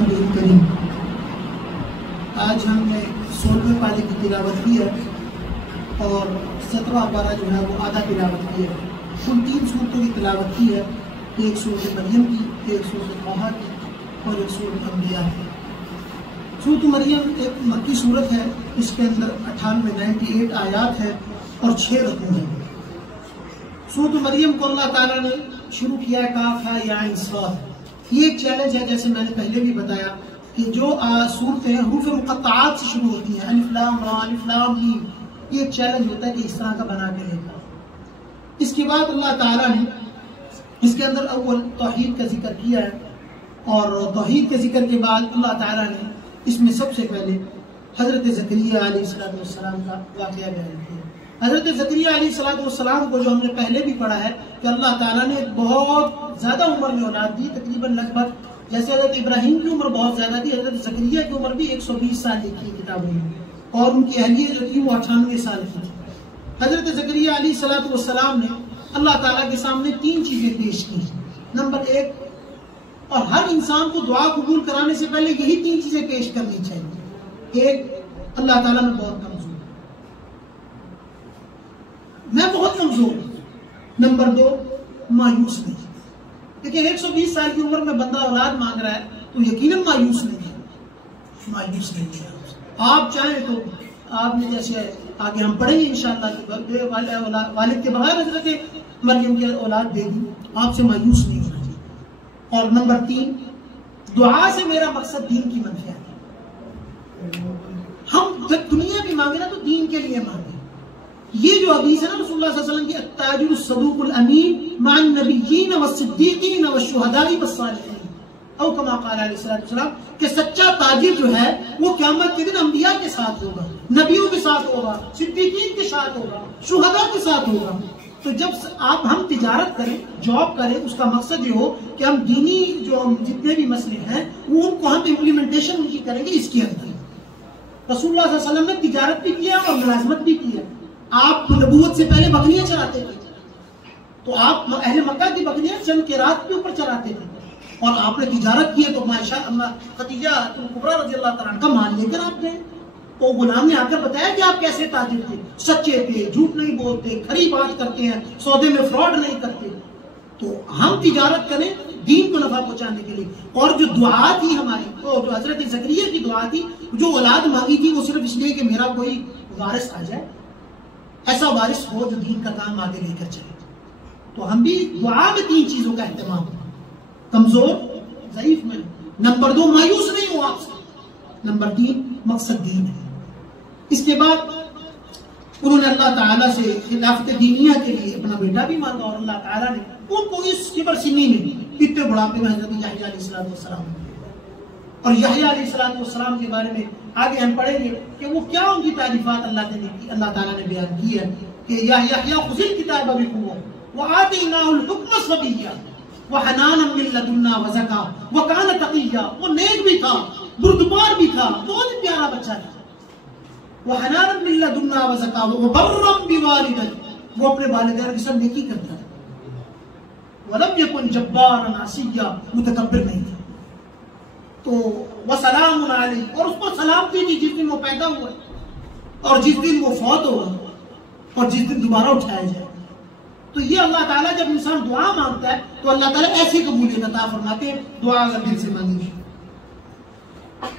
رسول کریم۔ آج ہم نے 16ویں پارے کی تلاوت کی ہے اور 17واں پارہ جو ہے وہ آدھا تلاوت کی ہے۔ کل 3 سورتوں کی تلاوت کی ہے، ایک سورۃ مریم کی، ایک سورۃ طٰہٰ کی اور ایک سورۃ انبیاء کی۔ سورۃ مریم ایک مکی سورت ہے، اس کے اندر 98 آیات ہے اور 6 رکوع ہیں۔ سورۃ مریم کو اللہ تعالیٰ نے شروع کیا ہے کاف ہا یا عین صاد۔ یہ ایک چیلنج ہے، جیسے میں نے پہلے بھی بتایا کہ جو سورتیں حروف مقطعات سے شروع ہوتی ہیں، الف لام را الف لام میم، یہ ایک چیلنج ہوتا ہے کہ اس طرح کا بنا کے لے کر۔ اس کے بعد اللہ تعالیٰ نے اس کے اندر اول توحید کا ذکر کیا ہے، اور توحید کے ذکر کے بعد اللہ تعالیٰ نے اس میں سب سے پہلے حضرت زکریا علیہ السلام کا واقعہ بیان کیا۔ حضرت زکریا علیہ السلام کو جو ہم نے پہلے بھی پڑھا ہے کہ اللہ تعالیٰ نے بہت زیادہ عمر میں اولاد دی، تقریباً لگ بھگ جیسے حضرت ابراہیم کی عمر بہت زیادہ تھی، حضرت زکریا کی عمر بھی 120 سال لکھی ہے کتابوں میں، اور ان کی اہلیت جو تھی وہ 98 سال کی تھی۔ حضرت زکریا علیہ السلام نے اللہ تعالیٰ کے سامنے 3 چیزیں پیش کی۔ نمبر 1، اور ہر انسان کو دعا قبول کرانے سے پہلے یہی 3 چیزیں پیش کرنی چاہیے۔ 1، اللہ تعالیٰ میں بہت کمزور، میں بہت کمزور ہوں۔ نمبر 2، مایوس نہیں۔ دیکھیں 120 سال کی عمر میں بندہ اولاد مانگ رہا ہے تو یقیناً مایوس نہیں ہے، مایوس نہیں ہے۔ آپ چاہیں تو آپ نے جیسے آگے ہم پڑھیں گے انشاءاللہ، والد کے بغیر حضرت مریم کی اولاد دے دی، آپ سے مایوس نہیں ہونا چاہیے۔ اور نمبر 3، دعا سے میرا مقصد دین کی منفعت ہے۔ ہم جب دنیا بھی مانگے نا تو دین کے لیے مانگے۔ یہ جو حدیث ہے نا رسول اللہ صلی اللہ علیہ وسلم کی التاجر الصدوق الامین مع النبیین والصدیقین والشہداء والصالحین، او کما قال علیہ السلام، کہ سچا تاجر جو ہے وہ قیامت کے دن انبیاء کے ساتھ ہوگا، نبیوں کے ساتھ ہوگا، صدیقین کے ساتھ ہوگا، شہداء کے ساتھ ہوگا۔ تو جب ہم تجارت کریں، جاب کریں، اس کا مقصد یہ ہو کہ ہم دینی جو جتنے بھی مسئلے ہیں وہ ان کو ہم امپلیمنٹیشن ان کی کریں گے اس کے اندر۔ رسول اللہ صلی اللہ علیہ وسلم نے تجارت بھی کیا اور ملازمت بھی کیا۔ آپ نبوت سے پہلے بکریاں چراتے تھے، تو آپ اہل مکہ کی بکریاں چند کے رات کے اوپر چراتے تھے، اور آپ نے تجارت کی ہے تو عائشہ خدیجہ کبریٰ رضی اللہ تعالیٰ عنہ کا مال لے کر آپ گئے، تو غلام نے آ کر بتایا کہ آپ کیسے تاجر تھے، سچے تھے، جھوٹ نہیں بولتے، کھری بات کرتے ہیں، سودے میں فراڈ نہیں کرتے۔ تو ہم تجارت کریں دین کو نفع پہنچانے کے لیے۔ اور جو دعا تھی ہماری، جو حضرت زکریا کی دعا تھی، جو اولاد مانگی تھی، وہ صرف اس لیے کہ میرا کوئی وارث آ جائے، ایسا وارث ہو جو دین کا کام آگے لے کر چلے۔ تو ہم بھی دعا میں 3 چیزوں کا اہتمام کریں، کمزور ضعیف میں۔ نمبر 2، مایوس نہیں ہو آپ سے۔ نمبر 3، مقصد دین ہے۔ اس کے بعد انہوں نے اللہ تعالیٰ سے خلافت دینیہ کے لیے اپنا بیٹا بھی مانگا، اور اللہ تعالیٰ نے ان کو اس کبر سنی میں اتنے بڑھاپے میں حضرت یحییٰ علیہ السلام، اور یحییٰ علیہ السلام کے بارے میں آگے ہم پڑھیں گے کہ وہ کیا ان کی تعریفات اللہ تعالیٰ نے بیان کی ہے کہ یا یحییٰ خذ الکتاب بقوة وآتیناہ الحکم صبیًّا وحنانا من لدنا وزکاة وکان تقیًّا۔ وہ نیک بھی تھا، بردبار بھی تھا، بہت پیارا بچہ تھا۔ وحنانا من لدنا وزکاة وبرا بوالدیہ، وہ اپنے والدین کے ساتھ نیکی کرتا تھا۔ ولم یکن جبارا عصیا، متکبر نہیں تھا۔ تو وسلام علیہ، اور اس پر سلامتی تھی جس دن وہ پیدا ہوا اور جس دن وہ فوت ہوا اور جس دن دوبارہ اٹھایا جائے۔ تو یہ اللہ تعالیٰ جب انسان دعا مانگتا ہے تو اللہ تعالیٰ ایسی قبولیت عطا فرماتے ہیں، دعا اگر دل سے مانگی۔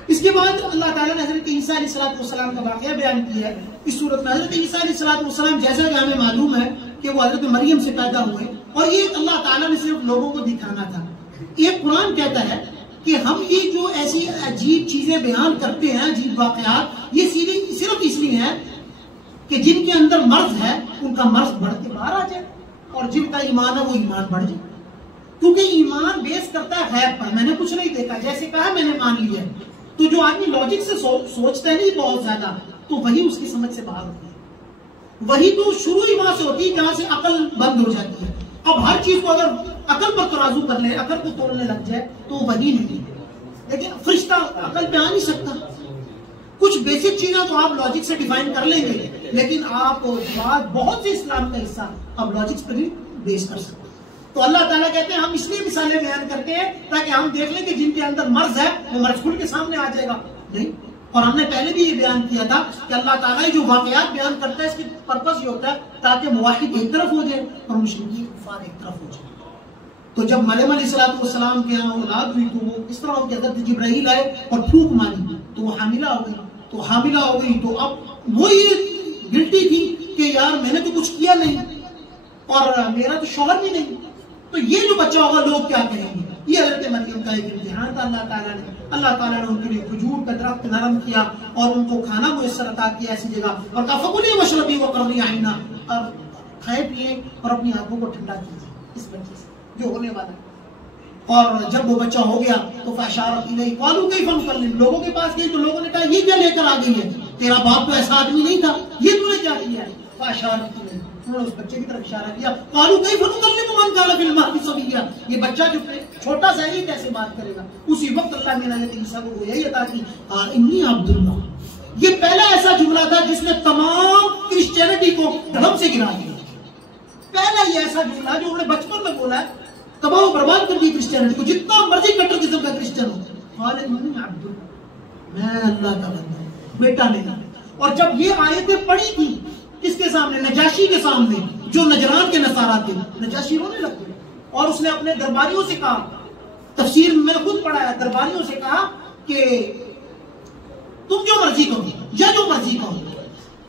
اس کے بعد اللہ تعالیٰ نے حضرت عیسیٰ علیہ السلام کا واقعہ بیان کیا ہے اس صورت میں۔ حضرت عیسیٰ علیہ السلام جیسا کہ ہمیں معلوم ہے کہ وہ حضرت مریم سے پیدا ہوئے، اور یہ اللہ تعالیٰ نے صرف لوگوں کو دکھانا تھا۔ یہ قرآن کہتا ہے کہ ہم یہ جو ایسی عجیب چیزیں بیان کرتے ہیں، عجیب واقعات، یہ صرف اس لیے ہیں کہ جن کے اندر مرض ہے ان کا مرض بڑھ کے باہر آ جائے، اور جن کا ایمان ہے وہ ایمان بڑھ جائے۔ کیونکہ ایمان بیس کرتا ہے غیب پر، میں نے کچھ نہیں دیکھا، جیسے کہا میں نے مان لیا۔ تو جو آدمی لاجک سے سوچتا ہے نہیں بہت زیادہ، تو وہی اس کی سمجھ سے باہر ہوتی ہے۔ وہی تو شروع ہی وہاں سے ہوتی ہے جہاں سے عقل بند ہو جاتی ہے۔ اب ہر چیز کو اگر عقل پر ترازو کر لے، عقل کو توڑنے لگ جائے تو وہی نہیں ہے۔ لیکن فرشتہ عقل پہ آ نہیں سکتا۔ کچھ بیسک چیزیں تو آپ لاجک سے ڈیفائن کر لیں گے، لیکن آپ بہت سے اسلام کا حصہ آپ لاجک پر بھی بیس کر سکتے۔ تو اللہ تعالیٰ کہتے ہیں ہم اس لیے مثال مثالیں بیان کرتے ہیں تاکہ ہم دیکھ لیں کہ جن کے اندر مرض ہے وہ مرض کھل کے سامنے آ جائے گا. نہیں. اور ہم نے پہلے بھی یہ بیان کیا تھا کہ اللہ تعالیٰ جو واقعات بیان کرتا ہے اس کی پرپس یہ ہوتا ہے تاکہ موحد ایک طرف ہو جائے اور مشرکین کفار ایک طرف ہو جائے. تو جب مریم علیہ السلام کے یہاں اولاد ہوئی تو وہ اس طرح ہو کہ حضرت جبرائیل آئے اور پھونک ماری تو وہ حاملہ ہو گئی. تو اب وہ یہ گلٹی تھی کہ یار میں نے تو کچھ کیا نہیں اور میرا تو شوہر بھی نہیں, تو یہ جو بچہ ہوگا لوگ کیا کہیں گے. یہ حضرت مریم کا ایک امتحان تھا. اللہ تعالیٰ نے ان کے لیے کھجور کا درخت نرم کیا اور ان کو کھانا میسر عطا کیا ایسی جگہ, اور کہا فکلوا واشربوا وقروا عینا, اب کھائے پیے اور اپنی آنکھوں کو ٹھنڈا کیجیے اس بچے سے جو ہونے والا. اور جب وہ بچہ ہو گیا تو فاشارت الیہ قالوا کیف نکلم, لوگوں کے پاس گئی تو لوگوں نے کہا یہ کیا لے کر آ گئی ہے, تیرا باپ تو ایسا آدمی نہیں تھا, یہ تو نے کیا کیا ہے. فاشارت الیہ, انہوں نے اس بچے کی طرف اشارہ کیا. قالوا کیف نکلم من کان فی المہد صبیا, یہ بچہ جو چھوٹا سا ہے یہ کیسے بات کرے گا. اسی وقت اللہ نے حضرت عیسیٰ کو گویا عطا کی, انی عبد اللہ. یہ پہلا ایسا جملہ تھا جس نے تمام کرسچینٹی کو دھڑم سے گرا دیا. پہلا یہ ایسا جملہ جو انہوں نے بچپن میں بولا ہے تباہ و برباد کر دی کرسچینٹی کو, جتنا مرضی کٹر قسم کا کرسچن ہو. قال انی عبد اللہ, میں اللہ کا بندہ ہوں, بیٹا نہیں. اور جب یہ آیتیں پڑھی تھی کس کے سامنے, نجاشی کے سامنے, جو نجران کے نصارہ تھے, نجاشی رونے لگ گئے اور اس نے اپنے درباریوں سے کہا, تفسیر میں نے خود پڑھا ہے, درباریوں سے کہا کہ تم جو مرضی کہو یا جو مرضی کہو,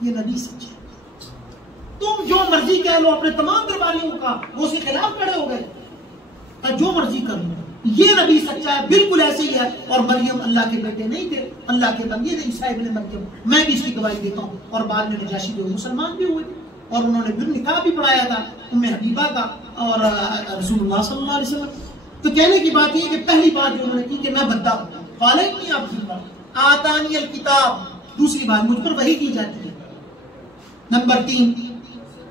یہ نبی سچ ہے, تم جو مرضی کہہ لو. اپنے تمام درباریوں کا وہ اس کے خلاف کھڑے ہو گئے, جو مرضی کر لو, یہ نبی سچا ہے, بالکل ایسے ہی ہے. اور مریم اللہ کے بیٹے نہیں تھے, اللہ کے بندے تھے عیسیٰ ابن مریم, میں بھی اس کی گواہی دیتا ہوں. اور بعد میں نجاشی جو مسلمان بھی ہوئے اور انہوں نے پھر نکاح بھی پڑھایا تھا ام حبیبہ کا اور رسول اللہ صلی اللہ علیہ وسلم. تو کہنے کی بات یہ کہ پہلی بات جو انہوں نے کی کہ میں بندہ ہوں, قال انی عبد اللہ آتانی الکتاب. دوسری بات مجھ پر وحی کی جاتی ہے. نمبر 3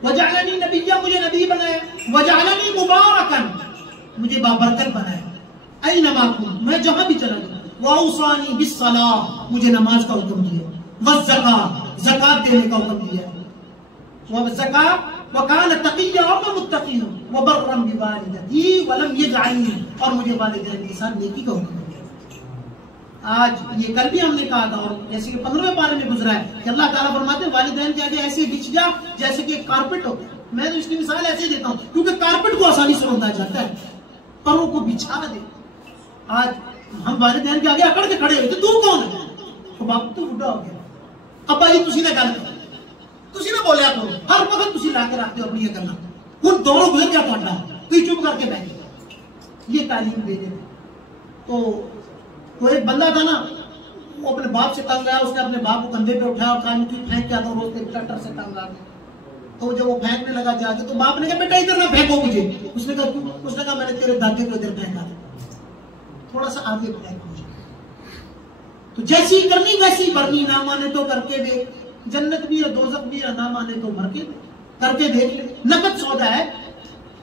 وجعلنی نبیا, مجھے نبی بنایا. وجعلنی مبارکا, مجھے بابرکت بنایا. اینما کن, میں جہاں بھی چلا جاؤں. واوصانی بالصلاۃ, مجھے نماز کا حکم دیا. والزکاۃ, زکات دینے کا حکم دیا. والزکاۃ وکان تقیا, اور متقی ہوں. وبرا بوالدتی ولم یجعلنی, اور مجھے والدین کے ساتھ نیکی کا حکم دیا. آج یہ کل بھی ہم نے کہا تھا اور جیسے کہ 15ویں پارے میں گزرا ہے کہ اللہ تعالیٰ فرماتے ہیں والدین کے آگے ایسے بچھ جا جیسے کہ ایک کارپٹ ہوتا ہے. میں تو اس کی مثال ایسے دیتا ہوں کیونکہ کارپٹ کو آسانی سے روتا جاتا ہے, پروں کو بچھا دے. آج ہم والدین کے آگے اکڑ کے کھڑے ہوئے تو کون ہے, تو باپ تو بڑھا ہو گیا, ابا جی تسی نے گل کر, تسی نے بولیا کرو, ہر وقت تسی لا کے رکھتے ہو اپنی یہ کرنا. ہن دوروں گزر گیا پڑھنا, تو چپ کر کے بیٹھے. یہ تعلیم دے دے. تو ایک بندہ تھا نا, وہ اپنے باپ سے تنگ آیا, اس نے اپنے باپ کو کندھے پہ اٹھایا اور کہا کہ پھینک کیا دو روز ٹریکٹر سے تنگ آ گیا. تو جب وہ پھینکنے لگا جا کے تو باپ نے کہا بیٹا ادھر نہ پھینکو مجھے. اس نے کہا میں نے تیرے دادے کو ادھر پھینکا تھا, تھوڑا سا آگے پھینک مجھے. تو جیسی کرنی ویسی برنی, نہ مانے تو کر کے دیکھ, جنت بھی ہے دوزخ بھی ہے, نہ مانے تو مر کے کر کے دیکھ لے. نقد سودا ہے,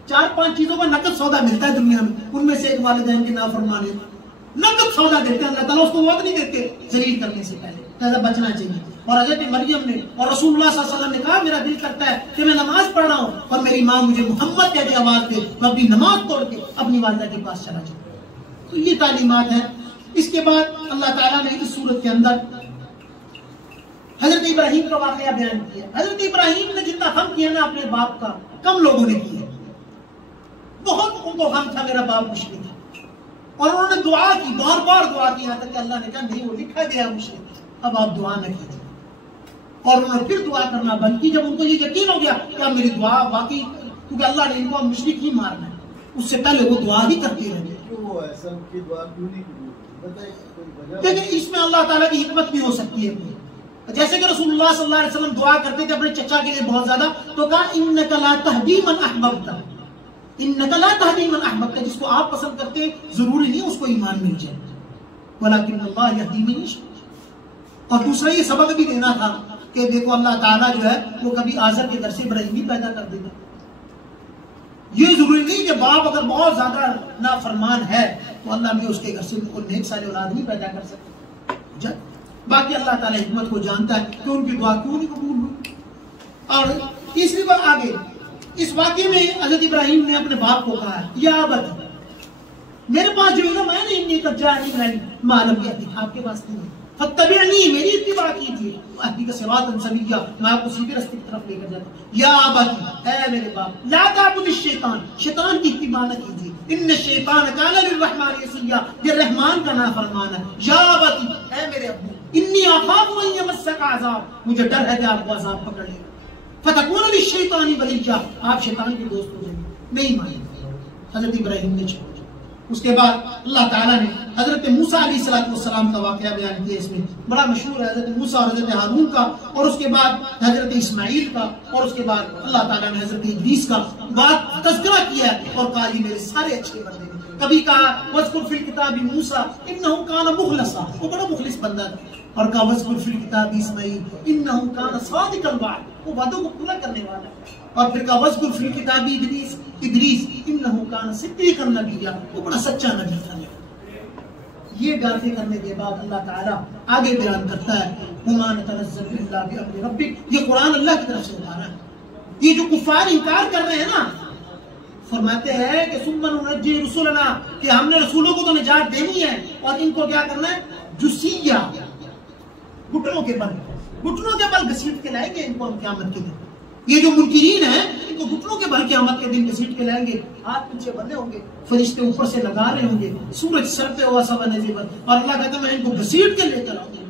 4-5 چیزوں کا نقد سودا ملتا ہے دنیا میں, ان میں سے ایک والدین کی نافرمانی. نقد سودا دیتے ہیں اللہ تعالیٰ, اس کو وقت نہیں دیتے ذلیل کرنے سے پہلے, لہذا بچنا چاہیے. اور حضرت مریم نے اور رسول اللہ صلی اللہ علیہ وسلم نے کہا میرا دل کرتا ہے کہ میں نماز پڑھ رہا ہوں اور میری ماں مجھے محمد کہہ دے آواز دے, میں اپنی نماز توڑ کے اپنی والدہ کے پاس چلا جاؤں. تو یہ تعلیمات ہیں. اس کے بعد اللہ تعالیٰ نے اس صورت کے اندر حضرت ابراہیم کا واقعہ بیان کیا. حضرت ابراہیم نے جتنا غم کیا نا اپنے باپ کا, کم لوگوں نے کیا. بہت ان کو غم تھا میرا باپ مشرک ہے, اور انہوں نے دعا کی, بار بار دعا کی, یہاں تک کہ اللہ نے کہا نہیں وہ لکھا گیا مشرک, اب آپ دعا نہ کیجیے. اور انہوں نے پھر دعا کرنا بند کی جب ان کو یہ یقین ہو گیا کہ میری دعا واقعی, کیونکہ اللہ نے ان کو مشرک ہی مارنا ہے, اس سے پہلے وہ دعا ہی کرتے رہے. لیکن اس میں اللہ تعالیٰ کی حکمت بھی ہو سکتی ہے. جیسے کہ رسول اللہ صلی اللہ علیہ وسلم دعا کرتے تھے اپنے چچا کے لیے بہت زیادہ, تو کہا انک لا تہدی من احببت, انک لا تہدی من احببت, جس کو آپ پسند کرتے ضروری نہیں اس کو ایمان مل جائے, ولکن اللہ یہدی من یشاء. اور دوسرا یہ سبق بھی دینا تھا کہ دیکھو اللہ تعالیٰ جو ہے وہ کبھی آزر کے گھر سے ابراہیمی پیدا کر دیتا. یہ ضروری نہیں کہ باپ اگر بہت زیادہ نافرمان ہے تو اللہ بھی اس کے گھر سے نیک سارے اولاد نہیں پیدا کر سکتے. باقی اللہ تعالیٰ حکمت کو جانتا ہے کہ ان کی دعا کیوں نہیں قبول ہوئی. اور تیسری بات آگے اس واقعے میں حضرت ابراہیم نے اپنے باپ کو کہا یا ابت, انی قد جاءنی من العلم ما لم یأتک، آپ کے پاس نہیں ہے، فاتبعنی، میری اتباع کیجیے، اہدیک صراطا سویا، میں آپ کو سیدھے راستے کی طرف لے کر جاتا ہوں۔ یا ابتی، اے میرے باپ، لا تعبد الشیطان، شیطان کی اتباع نہ کیجیے، ان الشیطان کان للرحمن عصیا، یہ رحمان کا نافرمان ہے۔ یا ابتی، اے میرے ابو، انی اخاف ان یمسک عذاب، مجھے ڈر ہے کہ آپ کو عذاب پکڑ لے گا، فتکون للشیطان ولیا، آپ شیطان کے دوست ہو جائیں گے۔ نہیں مانے حضرت ابراہیم نے چھوڑا۔ اس کے بعد اللہ تعالیٰ نے حضرت موسیٰ علیہ السلام کا واقعہ بیان کیا، اس میں بڑا مشہور ہے حضرت موسیٰ اور حضرت ہارون کا، اور اس کے بعد حضرت اسماعیل کا، اور اس کے بعد اللہ تعالیٰ نے حضرت ادریس کا بات تذکرہ کیا ہے اور کہا یہ میرے سارے اچھے بندے ہیں۔ کبھی کہا وَاذْكُرْ فِي الْكِتَابِ مُوسَىٰ إِنَّهُ كَانَ مُخْلَصًا، وہ بڑا مخلص بندہ تھا، اور کہا وَاذْكُرْ فِي الْكِتَابِ إِسْمَاعِيلَ إِنَّهُ كَانَ صَادِقَ الْوَعْدِ، وہ وعدوں کو پورا کرنے والا ہے، اور پھر کہا وَاذْكُرْ فِي الْكِتَابِ ادریس إِنَّهُ كَانَ صِدِّيقًا نَبِيًّا، وہ بڑا سچا نبی تھا۔ یہ باتیں کرنے کے بعد اللہ تعالیٰ آگے بیان کرتا ہے وَمَا نَتَنَزَّلُ إِلَّا بِأَمْرِ رَبِّكَ، یہ قرآن اللہ کی طرف سے اتارا ہے۔ یہ جو کفار انکار کر رہے ہیں نا، فرماتے ہیں کہ ثُمَّ نُنَجِّي رُسُلَنَا، کہ ہم نے رسولوں کو تو نجات دینی ہے، اور ان کو کیا کرنا ہے؟ جسیہ، گھٹنوں کے بل گھسیٹ کے لائیں گے ان کو ہم قیامت کے دن۔ یہ جو منکرین ہیں ان کو گھٹنوں کے بل قیامت کے دن گھسیٹ کے لائیں گے، ہاتھ پیچھے بندے ہوں گے، فرشتے اوپر سے لگا رہے ہوں گے، سورج سر پہ ہوا سوا نظر، اور اللہ کہتا ہے میں ان کو گھسیٹ کے لے کر آؤں گا۔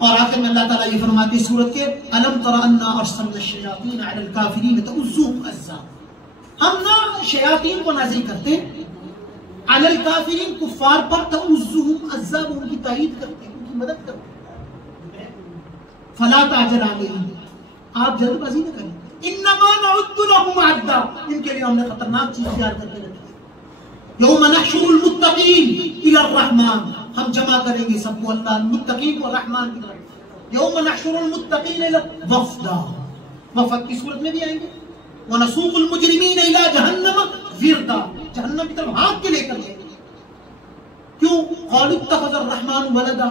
اور آخر میں اللہ تعالیٰ یہ فرماتی ہے سورت کے أَلَمْ تَرَ أَنَّا أَرْسَلْنَا الشَّيَاطِينَ عَلَى الْكَافِرِينَ تَؤُزُّهُمْ أَزًّا، ہم نہ شیاطین کو نازل کرتے ہیں علی الکافرین، کفار پر، تؤزهم عذاب، ان کی تائید کرتے ہیں، ان کی مدد کرتے ہیں۔ فلا تعجل علیہم، آپ جلد بازی نہ کریں، انما نعد لهم عدا، ان کے لیے ہم نے خطرناک چیز تیار کر کے رکھی ہے۔ یوم نحشر المتقین الی الرحمن، ہم جمع کریں گے سب کو اللہ المتقین کو رحمان کی طرف۔ یوم نحشر المتقین الی وفدا، وفد کی صورت میں بھی آئیں گے۔ وَنَسُوقُ الْمُجْرِمِينَ إِلَىٰ جَهَنَّمَ وِرْدًا، جہنم کی طرف ہاتھ کے لے کر لیں گے۔ کیوں؟ قَالُوا اتَّخَذَ الرَّحْمَٰنُ وَلَدًا،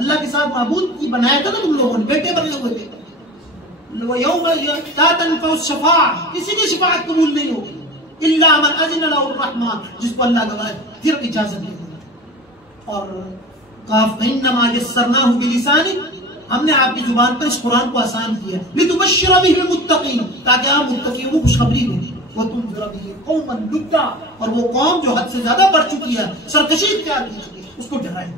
اللہ کے ساتھ معبود کی بنایا تھا نا تم لوگوں نے، بیٹے بنے ہوئے تھے۔ وَيَوْمَ لَا تَنفَعُ الشَّفَاعَةُ، کسی کی شفاعت قبول نہیں ہوگی، إِلَّا مَنْ أَذِنَ لَهُ الرَّحْمَٰنُ، جس کو اللہ گواہ پھر اجازت دے گا۔ اور قاف فَإِنَّمَا يَسَّرْنَاهُ بِلِسَانِكَ، ہم نے آپ کی زبان پر اس قرآن کو آسان کیا، لِتُبَشِّرَ بِهِ الْمُتَّقِينَ، تاکہ آپ متقیوں کو خوشخبری دیں، وَتُنذِرَ بِهِ قَوْمًا لُدًّا، اور وہ قوم جو حد سے زیادہ بڑھ چکی ہے، سرکشی اختیار کی چکی ہے، اس کو ڈرائیں۔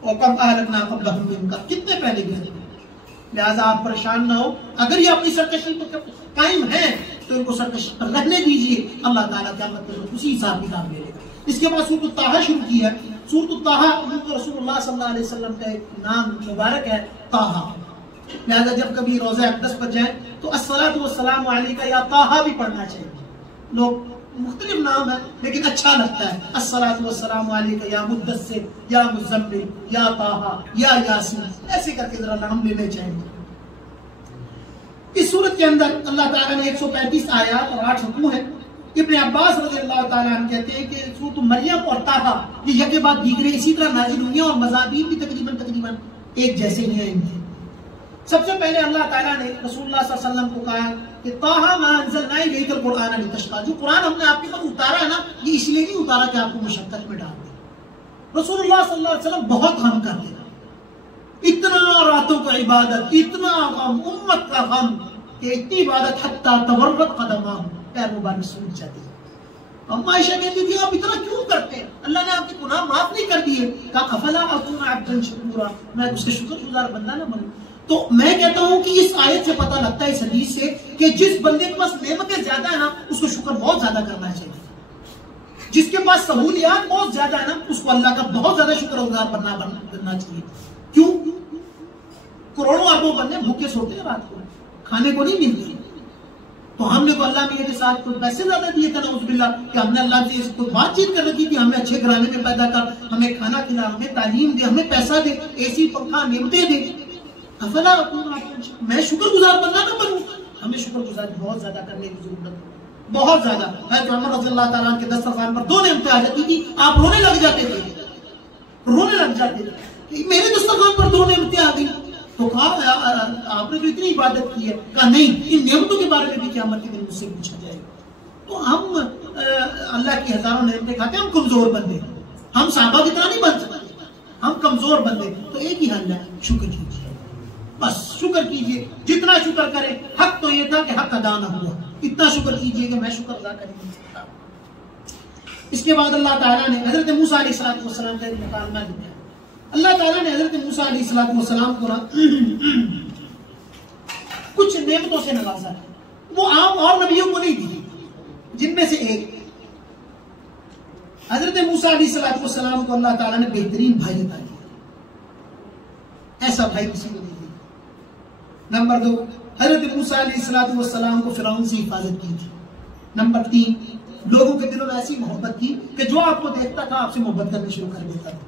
اور کم اہلکنا قبلہم من قرن، کتنے پہلے گئے، لہذا آپ پریشان نہ ہو، اگر یہ اپنی سرکشی پر قائم ہیں تو ان کو سرکشی پر رہنے دیجیے، اللہ تعالیٰ قیامت کے دن اسی حساب کتاب لے لے گا۔ اس کے بعد سورۃ الطٰہٰ شروع کی ہے۔ سورۃ الطٰہٰ رسول اللہ صلی اللہ علیہ وسلم کا ایک نام مبارک ہے طٰہٰ، لہذا جب کبھی روضہ اقدس پر جائیں تو الصلاۃ والسلام علیکہ یا طٰہٰ بھی پڑھنا چاہیے۔ لوگ مختلف نام ہے لیکن اچھا لگتا ہے، الصلاۃ والسلام علیکہ یا مدثر، یا مزمل، یا طٰہٰ، یا یاسین، ایسے کر کے ذرا نام لینے چاہیے۔ اس صورت کے اندر اللہ تعالیٰ نے 135 آیات اور 8 حکم ہیں۔ ابن عباس رضی اللہ تعالیٰ عنہ کہتے ہیں کہ سورۃ مریم اور طٰہٰ یہ یکے بعد دیگرے اسی طرح نازل ہوئی ہیں، اور مضامین بھی تقریباً ایک جیسے ہی ہیں ان کے۔ سب سے پہلے اللہ تعالیٰ نے رسول اللہ صلی اللہ علیہ وسلم کو کہا کہ طٰہٰ مَا أَنزَلْنَا إِلَيْكَ الْقُرْآنَ لِتَشْقَىٰ، جو قرآن ہم نے آپ کے پاس اتارا ہے نا، یہ اس لیے نہیں اتارا کہ آپ کو مشقت میں ڈال دیں۔ رسول اللہ صلی اللہ علیہ وسلم بہت غم کرتے تھے، اتنا راتوں کا عبادت، اتنا غم، امت کا غم، کہ اتنی عبادت حتیٰ تورط قدماہ، پیر مبارک سوج جاتے ہیں۔ اما عائشہ کہتی تھی آپ اتنا کیوں کرتے ہیں، اللہ نے آپ کے گناہ معاف نہیں کر دیے؟ کہا افلا اکون عبدا شکورا، میں اس کے شکر گزار بندہ نہ بنوں۔ تو میں کہتا ہوں کہ اس آیت سے پتہ لگتا ہے، اس حدیث سے، کہ جس بندے کے پاس نعمتیں زیادہ ہیں نا اس کو شکر بہت زیادہ کرنا چاہیے۔ جس کے پاس سہولیات بہت زیادہ ہے نا اس کو اللہ کا بہت زیادہ شکر گزار بننا چاہیے۔ کیوں؟ کروڑوں اربوں بندے بھوکے سوتے ہیں رات کو، کھانے کو نہیں ملتے، تو ہم نے تو اللہ میاں کے ساتھ تو پیسے زیادہ دیے تھے نعوذ باللہ، کہ ہم نے اللہ سے کوئی بات چیت کر رکھی تھی، ہمیں اچھے گھرانے میں پیدا کر، ہمیں کھانا کھلا، ہمیں تعلیم دے، ہمیں پیسہ دے، اے سی پنکھا نعمتیں دے۔ افلا اکون عبدا شکورا، میں شکر گزار بندہ نہ بنوں؟ ہمیں شکر گزاری بہت زیادہ کرنے کی ضرورت ہے، بہت زیادہ۔ حضرت عمر رضی اللہ تعالیٰ عنہ کے دسترخوان پر 2 نعمتیں آ جاتی تھی، آپ رونے لگ جاتے تھے کہ میرے دسترخوان پر 2 نعمتیں آ گئی۔ تو کہا آپ نے جو اتنی عبادت کی ہے، کہا نہیں، ان نعمتوں کے بارے میں بھی قیامت کے دن مجھ سے پوچھا جائے گا۔ تو ہم اللہ کی ہزاروں نعمتیں کھاتے ہیں، ہم کمزور بندے، ہم صحابہ کی طرح نہیں بن سکتے، ہم کمزور بندے. تو ایک ہی حل ہے، شکر کیجیے، بس شکر کیجیے. جتنا شکر کریں. حق تو یہ تھا کہ حق ادا نہ ہوا، اتنا شکر کیجیے کہ میں شکر ادا کر نہیں سکتا. اس کے بعد اللہ تعالیٰ نے حضرت موسیٰ علیہ السلام کا ایک مکالمہ دیا. اللہ تعالیٰ نے حضرت موسیٰ علیہ السلام کو کچھ نعمتوں سے نوازا ہے، وہ عام اور نبیوں کو نہیں دی، جن میں سے ایک حضرت موسیٰ علیہ السلام کو اللہ تعالیٰ نے بہترین بھائی عطا کیا. ایسا بھائی کسی کو نہیں دیا. نمبر 2، حضرت موسیٰ علیہ السلام کو فرعون سے حفاظت کی تھی. نمبر 3، لوگوں کے دلوں میں ایسی محبت تھی کہ جو آپ کو دیکھتا تھا آپ سے محبت کرنا شروع کر دیتا تھا.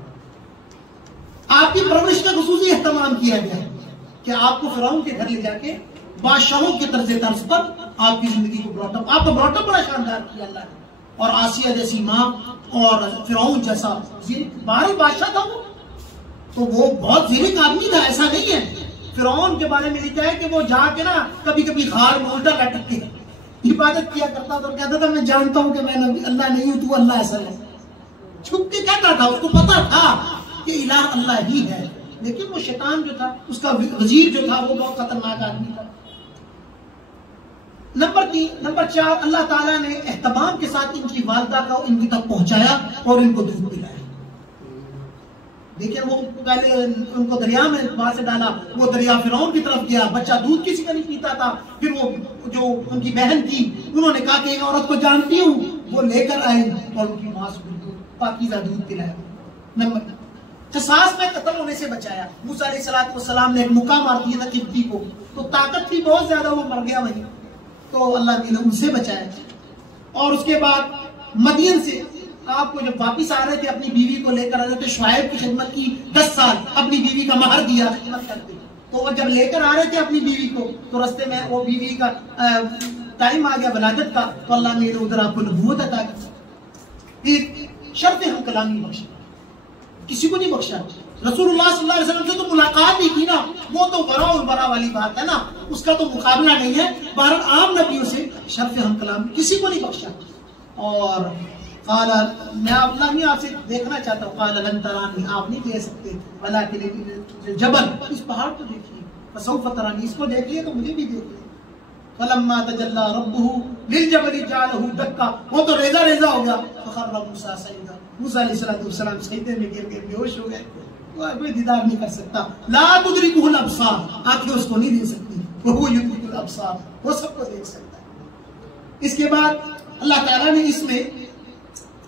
آپ کی پرورش کا خصوصی اہتمام کیا گیا ہے کہ آپ کو فرعون کے گھر لے جا کے بادشاہوں کے طرز پر آپ کی زندگی کو براٹ اپ، آپ کا براٹ اپ بڑا شاندار کیا اللہ نے. اور آسیہ جیسی ماں اور فرعون جیسا باہر بادشاہ تھا وہ، تو وہ بہت زیرک آدمی تھا، ایسا نہیں ہے. فرعون کے بارے میں لکھا ہے کہ وہ جا کے نا کبھی کبھی غار میں الٹا لٹک کے عبادت کیا کرتا تھا اور کہتا تھا میں جانتا ہوں کہ میں اللہ نہیں ہوں، تو اللہ ایسا ہے. چھپ کے کہتا تھا، اس کو پتا تھا کہ الہ اللہ ہی ہے، لیکن وہ شیطان جو تھا، اس کا وزیر جو تھا، وہ بہت خطرناک آدمی تھا. نمبر 4، اللہ تعالیٰ نے اہتمام کے ساتھ ان کی والدہ کا ان تک پہنچایا اور ان کو دودھ پلایا. دیکھیں وہ پہلے ان کو دریا میں وہاں سے ڈالا، وہ دریا فرعون کی طرف گیا، بچہ دودھ کسی کا نہیں پیتا تھا. پھر وہ جو ان کی بہن تھی انہوں نے کہا کہ ایک عورت کو جانتی ہوں، وہ لے کر آئے اور ان کی ماں سے پاکیزہ دودھ پلایا. نمبر قصاص میں قتل ہونے سے بچایا. موسیٰ علیہ السلام نے ایک مکہ مار دیا تھا قبطی کو، تو طاقت تھی بہت زیادہ، وہ مر گیا وہیں، تو اللہ نے ان سے بچایا. اور اس کے بعد مدین سے آپ کو جب واپس آ رہے تھے اپنی بیوی کو لے کر آ رہے تھے، شعیب کی خدمت کی 10 سال، اپنی بیوی کا مہر دیا خدمت کرتے. تو وہ جب لے کر آ رہے تھے اپنی بیوی کو، تو رستے میں وہ بیوی کا ٹائم آ گیا ولادت کا، تو اللہ نے ادھر آپ کو نبوت عطا کی. پھر شرط ہم کلامی بخشا، کسی کو نہیں بخشا. رسول اللہ صلی اللہ علیہ وسلم سے تو ملاقات ہی کی نا، وہ تو برا اور برا والی بات ہے نا، اس کا تو مقابلہ نہیں ہے. بہرحال عام نبیوں سے شرف ہم کلام کسی کو نہیں بخشا. اور قال میں اللہ نہیں آپ سے دیکھنا چاہتا ہوں، قال لن ترانی، آپ نہیں دیکھ سکتے، ولکن جبل، اس پہاڑ کو دیکھیے، فسوف ترانی، اس کو دیکھیے تو مجھے بھی دیکھیے. فلما تجلی ربہ للجبل جعلہ دکا، وہ تو ریزہ ریزہ ہو گیا. فخر موسیٰ سجدا، موسیٰ علیہ السلام سجدے میں گر کے بے ہوش ہو گئے. کوئی دیدار نہیں کر سکتا. لا تدرکہ الابصار، آنکھیں اس کو نہیں دیکھ سکتی، وہ یدرک الابصار، وہ سب کو دیکھ سکتا ہے. اس کے بعد اللہ تعالیٰ نے اس میں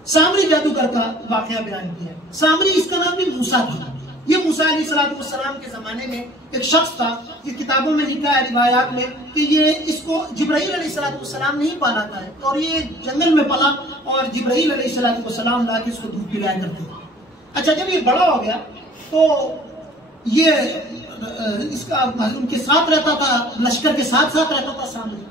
سامری جادوگر کا واقعہ بیان کیا. سامری، اس کا نام بھی موسیٰ تھا. یہ موسیٰ علیہ السلام کے زمانے میں ایک شخص تھا. یہ کتابوں میں لکھا ہے، روایات میں، کہ یہ اس کو جبرائیل علیہ السلام نے ہی پالا تھا، اور یہ جنگل میں پلا، اور جبرائیل علیہ السلام لا کے اس کو دودھ پلایا کرتے. اچھا، جب یہ بڑا ہو گیا تو یہ اس کا ان کے ساتھ رہتا تھا، لشکر کے ساتھ رہتا تھا سامنے.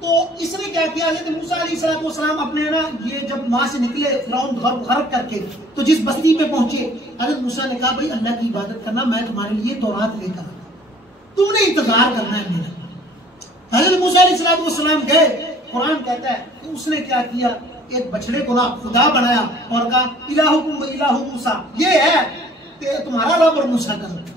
تو اس نے کیا کیا، حضرت موسیٰ علیہ السلام اپنے نا، یہ جب وہاں سے نکلے فرعون غرق کر کے، تو جس بستی پہ پہنچے، حضرت موسیٰ نے کہا بھائی اللہ کی عبادت کرنا، میں تمہارے لیے تورات لے کر آیا، تم نے انتظار کرنا ہے میرا. حضرت موسیٰ علیہ السلام گئے. قرآن کہتا ہے کہ اس نے کیا کیا، ایک بچڑے کو نا خدا بنایا اور کہا الہکم و الہ موسیٰ، یہ ہے کہ تمہارا رب اور موسیٰ کا رب.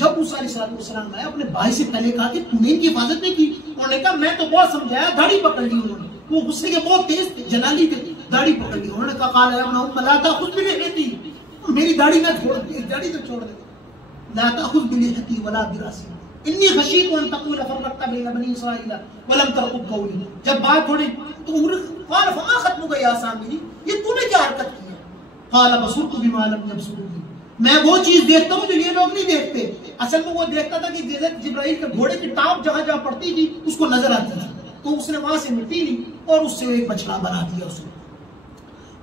جب موسیٰ علیہ السلام آیا، اپنے بھائی سے پہلے کہا کہ تم نے ان کی حفاظت نہیں کی. انہوں نے کہا میں تو بہت سمجھایا، داڑھی پکڑ لی انہوں نے. وہ غصے کے بہت تیز تھے، جلالی تھے، داڑھی پکڑ لی. انہوں نے کہا قال یا ابن ام لا تأخذ بلحیتی، میری داڑھی نہ چھوڑ دے، داڑھی تو چھوڑ دے. لا تأخذ بلحیتی ولا برأسی انی خشیت ان تقول فرقت بین بنی اسرائیل ولم ترقب قولی. جب بات تھوڑی تو قال فما خطبک یا سامری، یہ تو نے کیا حرکت کی ہے؟ قال بصرت بما لم يبصروا به، میں وہ چیز دیکھتا ہوں جو یہ لوگ نہیں دیکھتے. اصل میں وہ دیکھتا تھا کہ جبرائیل کے گھوڑے کی ٹاپ جہاں جہاں پڑتی تھی اس کو نظر آتی تھی، تو اس نے وہاں سے مٹی لی اور اس سے ایک بچڑا بنا دیا. اس نے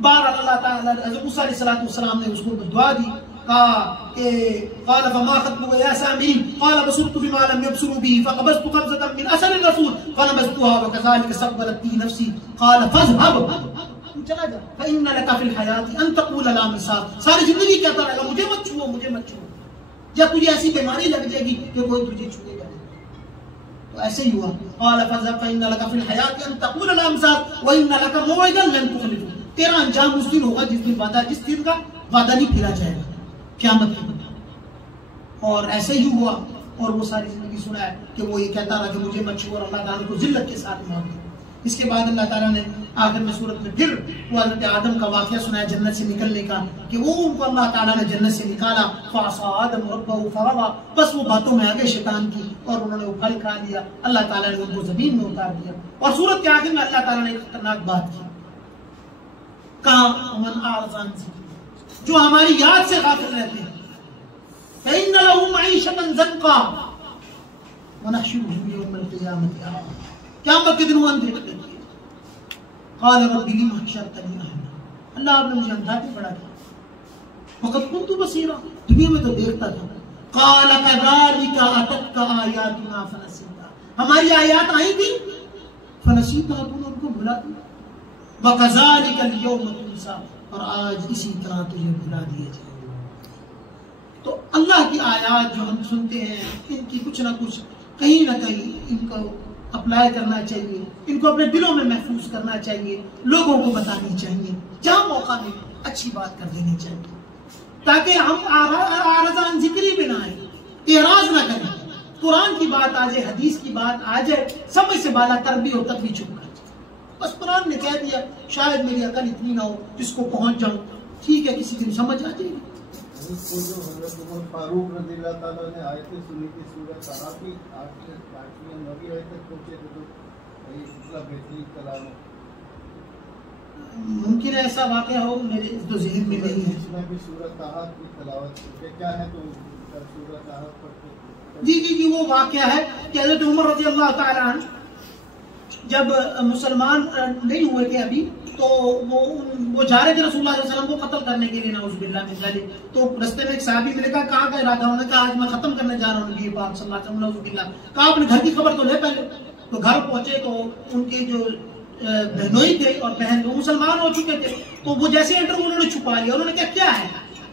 بہرحال اللہ تعالیٰ حضرت موسیٰ علیہ السلام نے اس کو دعا دی، کہا کہ قال فما خطبک یا سامری قال بصرت بما لم يبصروا به فقبضت قبضة من اثر الرسول فنبذتها وكذلك سولت لي نفسي قال فاذهب، چلا جا، فإن لك في الحياة أن تقول لا مساس، ساری زندگی کہتا رہے گا مجھے مت چھو، مجھے مت چھو، یا تجھے ایسی بیماری لگ جائے گی کہ کوئی تجھے چھوئے گا. تو ایسے ہی ہوا. قال فإن لك في الحياة أن تقول الأمثال وإن لك موعدا لن تخلفه. تیرا انجام اس دن ہوگا جس دن کا وعدہ نہیں پھیرا جائے گا، قیامت کے دن. اور ایسے ہی ہوا، اور وہ ساری زندگی سنا ہے کہ وہ یہ کہتا رہا کہ مجھے مت چھو، اور اللہ تعالیٰ کو ذلت کے ساتھ موت دی. اس کے بعد اللہ تعالیٰ نے آخر میں صورت میں پھر وہ حضرت آدم کا واقعہ سنایا جنت سے نکلنے کا، کہ وہ ان کو اللہ تعالیٰ نے جنت سے نکالا. فعصى آدم ربه فغوى. بس وہ باتوں میں آگے شیطان کی، اور انہوں نے وہ پھل کھا لیا. اللہ تعالیٰ نے ان کو زمین میں اتار دیا. اور صورت کے آخر میں اللہ تعالیٰ نے ایک خطرناک بات کی، کہا ومن أعرض عن ذکری، جو ہماری یاد سے غافل رہتے ہیں، فإن له معيشة ضنكا ونحشره يوم القيامة أعمى. قیامت کے دن وہ اندھے رہتے ہیں. قال رب لم حشرتني أعمى. اللہ آپ نے مجھے اندھا کیوں پڑا دیا؟ وقد كنت بصيرا، دنیا میں تو دیکھتا تھا. قال كذلك أتتك آياتنا فنسيتها. ہماری آیات آئی تھی، فنسيتها، تو نے ان کو بھلا دیا. وكذلك اليوم تنسى، اور آج اسی طرح تجھے بھلا دیا جائے. تو اللہ کی آیات جو ہم سنتے ہیں، ان کی کچھ نہ کچھ کہیں نہ کہیں ان کو اپلائی کرنا چاہیے، ان کو اپنے دلوں میں محفوظ کرنا چاہیے، لوگوں کو بتانی چاہیے، جہاں موقع ملے اچھی بات کر دینی چاہیے، تاکہ ہم عارض عن ذکری بھی نہ آئے، اعراض نہ کریں. قرآن کی بات آ جائے، حدیث کی بات آ جائے، سمجھ سے بالا تر بھی ہو تب بھی چپ کر جائے. بس قرآن نے کہہ دیا، شاید میری عقل اتنی نہ ہو جس کو پہنچ جاؤں، ٹھیک ہے، کسی دن سمجھ آ جائے گی. جو حضرت عمر فاروق رضی اللہ تعالیٰ نے آیتیں سنی تھی سورہ طٰہٰ کی، آخری نبی آیتیں پہنچے تھے، تو اتنا بہترین کلام ہے. ممکن ہے ایسا واقعہ ہو، میرے تو ذہن میں نہیں ہے. اس میں بھی سورہ طٰہٰ کی تلاوت کیا ہے، تو سورہ طٰہٰ پڑھتے. جی وہ واقعہ ہے کہ حضرت عمر رضی اللہ تعالیٰ عنہ جب مسلمان نہیں ہوئے تھے ابھی، تو وہ جا رہے تھے رسول اللہ صلی اللہ علیہ وسلم کو قتل کرنے کے لیے، نعوذ باللہ من ذالک. تو رستے میں ایک صحابی ملے، کہا کہاں کا ارادہ؟ انہوں نے کہا آج میں ختم کرنے جا رہا ہوں نبی پاک صلی اللہ علیہ وسلم، نعوذ باللہ. کہا اپنے گھر کی خبر تو لے پہلے. تو گھر پہنچے تو ان کے جو بہنوئی تھے اور بہن وہ مسلمان ہو چکے تھے، تو وہ جیسے انٹر انہوں نے چھپا لیا. انہوں نے کہا کیا ہے؟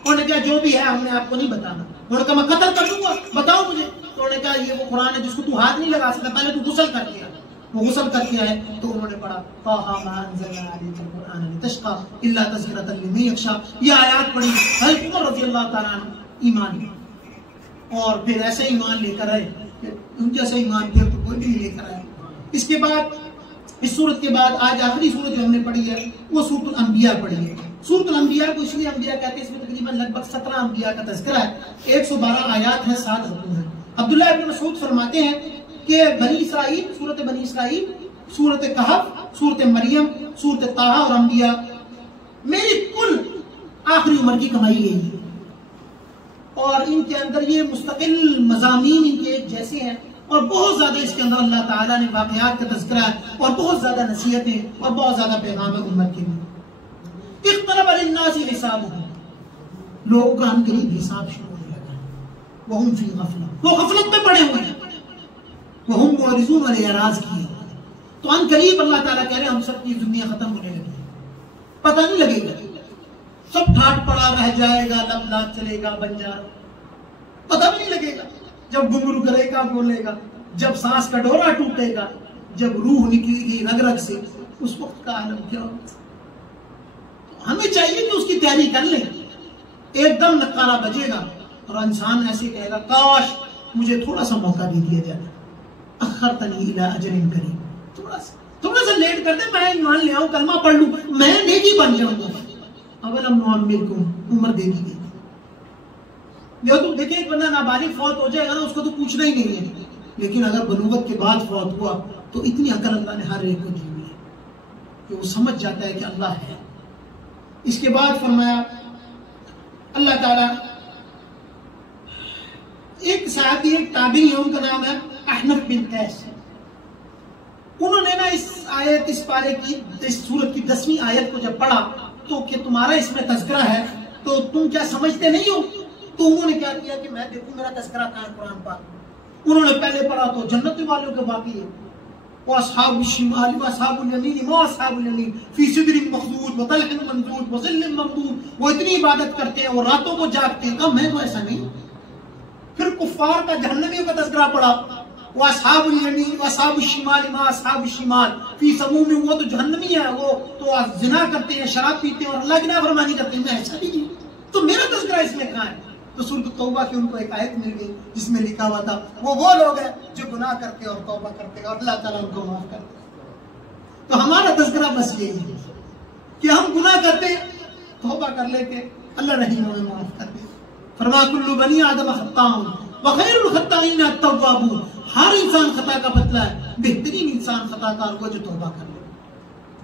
انہوں نے کہا جو بھی ہے ہم نے آپ کو نہیں بتانا. انہوں نے کہا میں قتل کر دوں گا، بتاؤ مجھے. تو انہوں نے کہا یہ وہ قرآن ہے جس کو تو ہاتھ نہیں لگا سکتا، پہلے تو غسل کر لیا. وہ غسل کر کے آئے تو انہوں نے پڑھا طٰہٰ مَا أَنزَلْنَا عَلَيْكَ الْقُرْآنَ لِتَشْقَىٰ إِلَّا تَذْكِرَةً لِمَن يَخْشَىٰ. یہ آیات پڑھی، حضرت عمر رضی اللہ تعالیٰ عنہ ایمان لے، اور پھر ایسے ایمان لے کر آئے کہ ان جیسے ایمان پھر تو کوئی بھی لے کر آئے. اس کے بعد اس صورت کے بعد آج آخری صورت جو ہم نے پڑھی ہے وہ سورۃ الانبیاء پڑھی ہے. سورۃ الانبیاء کو اس لیے انبیاء کہتے ہیں، اس میں تقریباً لگ بھگ 17 انبیاء کا تذکرہ ہے، 112 آیات ہیں، 7 رکوع ہیں. عبداللہ ابن مسعود فرماتے ہیں کہ بنی اسرائیل، سورت بنی اسرائیل، سورت کہف، سورت مریم، سورت طٰہٰ اور انبیاء میری کل آخری عمر کی کمائی گئی ہے، اور ان کے اندر یہ مستقل مضامین ان کے ایک جیسے ہیں، اور بہت زیادہ اس کے اندر اللہ تعالیٰ نے واقعات کا تذکرہ ہے، اور بہت زیادہ نصیحتیں اور بہت زیادہ پیغام ہے امت کے لیے. اقترب للناس حسابهم، لوگوں کا ان قریب حساب شروع ہونے لگا، وہم فی غفلہ، وہ غفلت میں پڑے ہوئے ہیں، وہم معرضون، اور اعراض کیے. تو ان قریب اللہ تعالیٰ کہہ رہے ہیں ہم سب کی دنیا ختم ہونے لگی، پتہ نہیں لگے گا، سب ٹھاٹ پڑا رہ جائے گا، لب لات چلے گا، بنجار، پتہ بھی نہیں لگے گا. جب گنگرو کرے گا بولے گا، جب سانس کا ڈورا ٹوٹے گا، جب روح نکلے گی رگ رگ سے، اس وقت کا عالم کیا ہو. ہمیں چاہیے کہ اس کی تیاری کر لیں. ایک دم نقارہ بجے گا اور انسان ایسے کہے گا کاش مجھے تھوڑا سا موقع دے دیا جائے، اخرتنی الی اجل قریب، تھوڑا سا لیٹ کر دے، میں ایمان لے آؤں، کلمہ پڑھ لوں، میں نیکی بن جاؤں گا. اولم نعمرکم، عمر دے دی گئی. دیکھیں ایک بندہ نابالغ فوت ہو جائے گا نا، اس کو تو پوچھنا ہی نہیں ہے، لیکن اگر بلوغت کے بعد فوت ہوا تو اتنی عقل اللہ نے ہر ایک کو دی ہوئی ہے کہ وہ سمجھ جاتا ہے کہ اللہ ہے. اس کے بعد فرمایا اللہ تعالیٰ، ایک صحابی، ایک تابعی ہے، ان کا نام ہے احنف بن قیس. انہوں نے نا اس پارے کی، اس سورت کی 10ویں آیت کو جب پڑھا تو کہ تمہارا اس میں تذکرہ ہے تو تم کیا سمجھتے نہیں ہو؟ تو انہوں نے کیا کیا کہ میں دیکھوں میرا تذکرہ کہاں ہے قرآن پاک. انہوں نے پہلے پڑھا تو جنت والوں کے واقعے، وَأَصْحَابُ الشِّمَالِ وَأَصْحَابُ الْيَمِينِ مَا أَصْحَابُ الْيَمِينِ فِي سِدْرٍ مَخْضُودٍ وَطَلْحٍ مَنضُودٍ وَظِلٍّ مَمْدُودٍ. وہ اتنی عبادت کرتے ہیں، وہ راتوں کو جاگتے ہیں. کہا میں تو ایسا نہیں. پھر کفار کا، جہنمیوں کا تذکرہ پڑھا، وَأَصْحَابُ الْيَمِينِ وَأَصْحَابُ الشِّمَالِ مَا أَصْحَابُ الشِّمَالِ فِي سَمُومٍ، وہ تو جہنمی ہے، وہ تو زنا کرتے ہیں، شراب پیتے ہیں اور اللہ کی نافرمانی کرتے ہیں، میں ایسا بھی نہیں، تو میرا تذکرہ اس میں کہاں ہے؟ تو سورۃ توبہ کی ان کو ایک آیت مل گئی جس میں لکھا ہوا تھا وہ لوگ ہیں جو گناہ کرتے اور توبہ کرتے اور اللہ تعالیٰ ان کو معاف کرتے۔ تو ہمارا تذکرہ بس یہی ہے کہ ہم گناہ کرتے توبہ کر لیتے، اللہ رحیم ہمیں معاف کرتے۔ فرما کل بنی آدم خطاء وخیر الخطائین التوابون، ہر انسان خطا کا بدلہ ہے، بہترین انسان خطا کار وہ جو توبہ کر لے،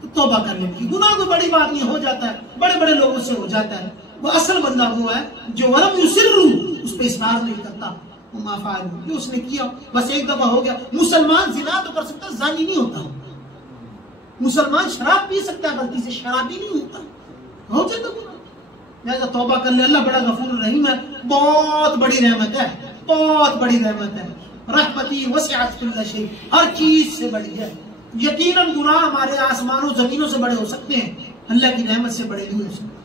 تو توبہ کر لے کی گناہ کوئی بڑی بات نہیں، ہو جاتا ہے، بڑے بڑے لوگوں سے ہو جاتا ہے، وہ اصل بندہ وہ ہے جو ولم یصروا، اس پہ اصرار نہیں کرتا، وما فعلوا، جو اس نے کیا بس ایک دفعہ ہو گیا۔ مسلمان زنا تو کر سکتا ہے، زانی نہیں ہوتا، مسلمان شراب پی سکتا ہے، غلطی سے شرابی نہیں ہوتا، ہو جاتا گناہ، لہذا توبہ کر لے، اللہ بڑا غفور رحیم ہے، بہت بڑی رحمت ہے، بہت بڑی رحمت ہے، رحمتی وسعت کل شیء، ہر چیز سے بڑی ہے۔ یقیناً گناہ ہمارے آسمانوں زمینوں سے بڑے ہو سکتے ہیں، اللہ کی رحمت سے بڑے نہیں ہو سکتے،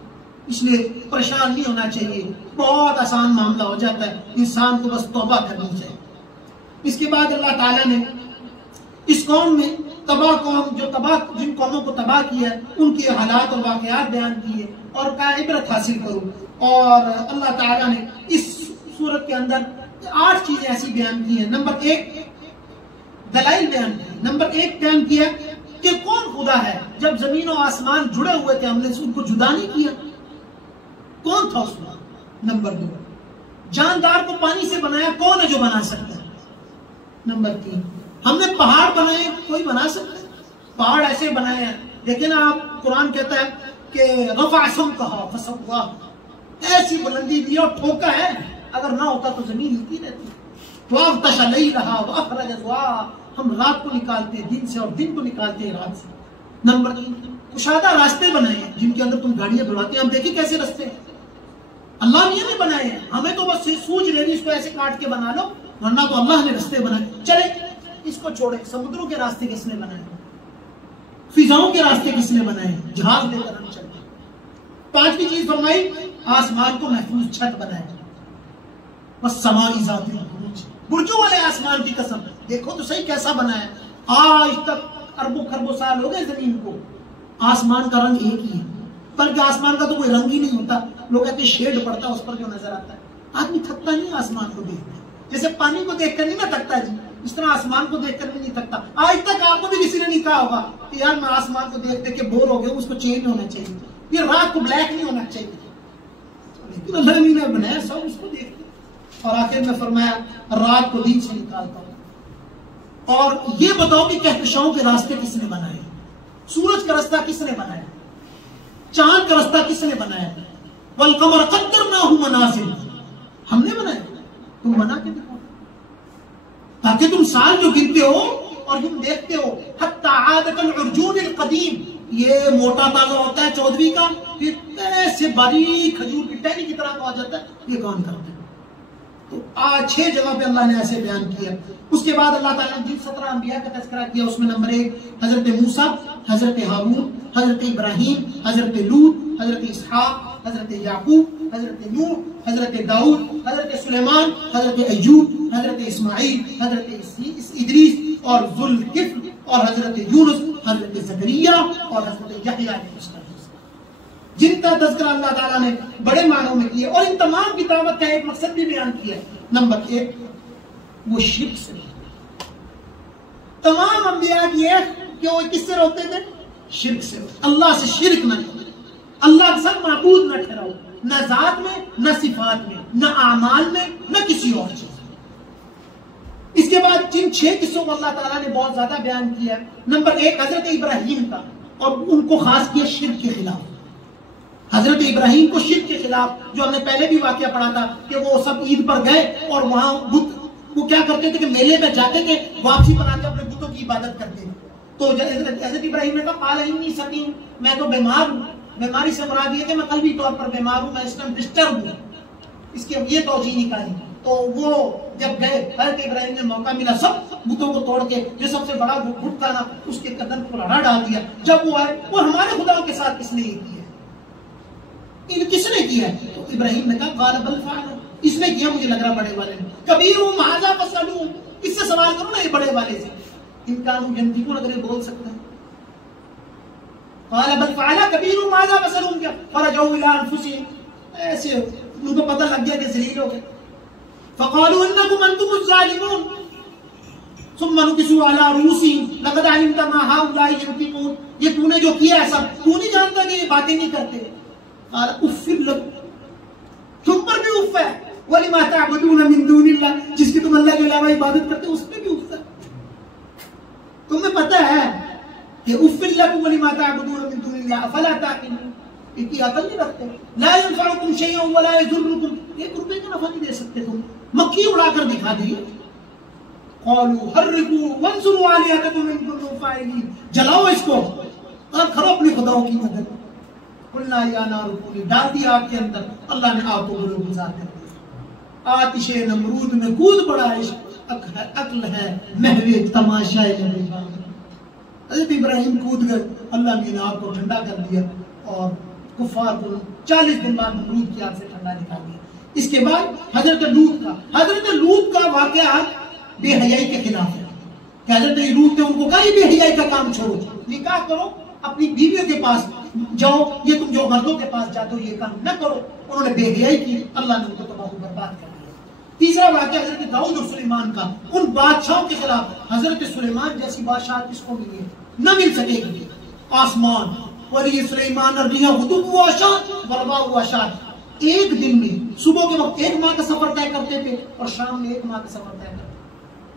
اس لیے پریشان نہیں ہونا چاہیے، بہت آسان معاملہ ہو جاتا ہے، انسان کو بس توبہ کرنی چاہیے۔ اس کے بعد اللہ تعالیٰ نے اس قوم میں تباہ قوم جو جن قوموں کو تباہ کیا ہے ان کے حالات اور واقعات بیان کیے اور کا عبرت حاصل کرو، اور اللہ تعالیٰ نے اس سورت کے اندر 8 چیزیں ایسی بیان کی ہیں۔ نمبر 1 دلائل بیان کی، نمبر 1 بیان کیا کہ کون خدا ہے، جب زمین و آسمان جڑے ہوئے تھے ہم نے ان کو جدا نہیں کیا، کون تھا اس وقت۔ نمبر 2 جاندار کو پانی سے بنایا، کون ہے جو بنا سکتا ہے۔ نمبر 3 ہم نے پہاڑ بنائے، کوئی بنا سکتا ہے، پہاڑ ایسے بنائے ہیں، دیکھیں نا آپ قرآن کہتا ہے کہ رفع سمکہا فسواہا، ایسی بلندی دی اور ٹھوکا ہے، اگر نہ ہوتا تو زمین ہلتی رہتی۔ واغطش لیلہا واخرج ضحاہا، ہم رات کو نکالتے ہیں دن سے اور دن کو نکالتے ہیں رات سے۔ نمبر 3 کشادہ راستے بنائے ہیں جن کے اندر تم گاڑیاں دوڑاتے ہیں، ہم دیکھیں کیسے راستے ہیں، اللہ نے یہ بنائے ہیں، ہمیں تو بس سوچ رہی اس کو ایسے کاٹ کے بنا لو، ورنہ تو اللہ نے راستے بنائے۔ چلے اس کو چھوڑے، سمندروں کے راستے کس نے بنائے، فضاؤں کے راستے کس نے بنائے، جہاز لے کر ہم چلتے۔ 5ویں چیز فرمائی آسمان کو محفوظ چھت بنائے، والسماء ذات البروج، برجوں والے آسمان کی قسم، دیکھو تو صحیح کیسا بنا ہے، آج تک اربوں خربوں سال ہو گئے زمین کو، آسمان کا رنگ ایک ہی ہے، بلکہ آسمان کا تو کوئی رنگ ہی نہیں ہوتا، لوگ کہتے ہیں شیڈ پڑتا ہے اس پر جو نظر آتا ہے، آدمی تھکتا نہیں آسمان کو دیکھ کر، جیسے پانی کو دیکھ کر نہیں نہ تھکتا جی، اس طرح آسمان کو دیکھ کر بھی نہیں تھکتا۔ آج تک آپ کو بھی کسی نے نہیں کہا ہوگا کہ یار میں آسمان کو دیکھ دیکھ کے بور ہو گیا ہوں، اس کو چینج ہونا چاہیے، یہ رات کو بلیک نہیں ہونا چاہیے، لیکن اللہ نے بنایا سب اس کو دیکھتے، اور آخر میں فرمایا رات کو دن سے نکالتا ہوں۔ اور یہ بتاؤ کہ کہکشاؤں کے راستے کس نے بنائے، سورج کا راستہ کس نے بنایا، چاند کا راستہ کس نے بنایا، والقمر قدرناہ منازل، ہم نے بنایا، تم بنا کے دکھاؤ تاکہ تم سال جو گنتے ہو اور تم دیکھتے ہو، حتی عاد کالعرجون القدیم، یہ موٹا تازہ ہوتا ہے 14ویں کا، پھر ایسے باریک کھجور کی ٹہنی کی طرح آ جاتا ہے، یہ کون کرتا ہے؟ تو 6 جگہ پہ اللہ نے ایسے بیان کیا۔ اس کے بعد اللہ تعالیٰ نے جن 17 انبیاء کا تذکرہ کیا اس میں نمبر 1 حضرت موسیٰ، حضرت ہارون، حضرت ابراہیم، حضرت لوط، حضرت اسحاق، حضرت یعقوب، حضرت نوح، حضرت داؤد، حضرت سلیمان، حضرت ایوب، حضرت اسماعیل، حضرت ادریس اور ذوالکفل، اور حضرت یونس، حضرت زکریا اور حضرت یحییٰ علیہ السلام، جن کا تذکرہ اللہ تعالیٰ نے بڑے معنوں میں کیا، اور ان تمام کی دعوت کا ایک مقصد بھی بیان کیا ہے۔ نمبر 1 وہ شرک سے، تمام انبیاء کی کہ وہ کس سے روکتے تھے، شرک سے، اللہ سے شرک نہ کرو، اللہ کے ساتھ معبود نہ ٹھہراؤ، نہ ذات میں، نہ صفات میں، نہ اعمال میں، نہ کسی اور چیز میں۔ اس کے بعد جن 6 قصوں کو اللہ تعالیٰ نے بہت زیادہ بیان کیا ہے، نمبر 1 حضرت ابراہیم کا، اور ان کو خاص کیا شرک کے خلاف، حضرت ابراہیم کو شرک کے خلاف، جو ہم نے پہلے بھی واقعہ پڑھا تھا کہ وہ سب عید پر گئے اور وہاں بت وہ کیا کرتے تھے کہ میلے میں جاتے تھے، واپسی پر آ کے اپنے بتوں کی عبادت کرتے تھے۔ تو حضرت ابراہیم نے کہا قال انی سقیم، میں تو بیمار ہوں، بیماری سے مراد یہ کہ میں قلبی طور پر بیمار ہوں، میں اس ٹائم ڈسٹرب ہوں، اس کی یہ توجیہ نکالی۔ تو وہ جب گئے، حضرت ابراہیم نے موقع ملا سب بتوں کو توڑ کے، جو سب سے بڑا بت تھا نا اس کے قدم پر ہڑا ڈال دیا۔ جب وہ آئے، وہ ہمارے خدا کے ساتھ کس نے یہ کیا، کس نے کیا؟ تو ابراہیم نے کہا قال بل فعل، اس نے کیا، مجھے لگ رہا بڑے والے نے، کبیرہم ھذا فاسألوہ، اس سے سوال کرو نا یہ بڑے والے سے، ان کانوا ینطقون، اگر یہ بول سکتے ہیں. قال بل فعل كبيرهم هذا فاسألوهم کیا فرجعوا الى انفسهم، ایسے ان کو پتہ لگ گیا کہ ذلیل ہو گئے. فقالوا انكم انتم الظالمون ثم نكسوا على رؤوسهم لقد علمت ما هؤلاء ينطقون، یہ تو نے جو کیا ہے سب تو نہیں جانتا کہ یہ باتیں نہیں کرتے. قال اف لكم، تم پر بھی اف ہے، ولما تعبدون من دون اللہ، جس کی تم اللہ کے علاوہ عبادت کرتے اس پہ بھی اف ہے. تمہیں پتہ ہے کہ اف لکم ولما تعبدون من دون اللہ افلا تعقلون، ان کی عقل نہیں رکھتے. لا ينفعكم شيئا ولا يضركم، ایک روپے کا نفع نہیں دے سکتے تم، مکھی اڑا کر دکھا دی. قالوا حرقوا وانصروا آلهتكم ان كنتم فاعلين، جلاؤ اس کو اور کرو اپنے خداؤں کی مدد. قلنا یا نار کونی، ڈال دیا آگ کے اندر، اللہ نے آگ کو گلو گزار کر دیا. آتش نمرود میں کود پڑا عشق، عقل ہے محو تماشائے نمرود. حضرت ابراہیم کود گئے، اللہ نے آگ کو ٹھنڈا کر دیا اور کفار کو 40 دن بعد نمرود کی آگ سے ٹھنڈا نکال دیا. اس کے بعد حضرت لوط کا واقعہ بے حیائی کے خلاف ہے کہ حضرت لوط نے ان کو کہا یہ بے حیائی کا کام چھوڑو، نکاح کرو، اپنی بیویوں کے پاس جاؤ، یہ تم جو مردوں کے پاس جاتے ہو یہ کام نہ کرو. انہوں نے بے حیائی کی، اللہ نے ان کو تباہ و برباد کر دیا. تیسرا واقعہ حضرت داؤد اور سلیمان کا، ان بادشاہوں کے خلاف. حضرت سلیمان جیسی بادشاہ کس کو ملی ہے؟ نہ مل سکے گی. آسمان ولی سلیمان الريح غدوا وعشيا والرواح وعشيا، ایک دن میں صبح کے وقت 1 ماہ کا سفر طے کرتے تھے اور شام میں 1 ماہ کا سفر طے کرتے.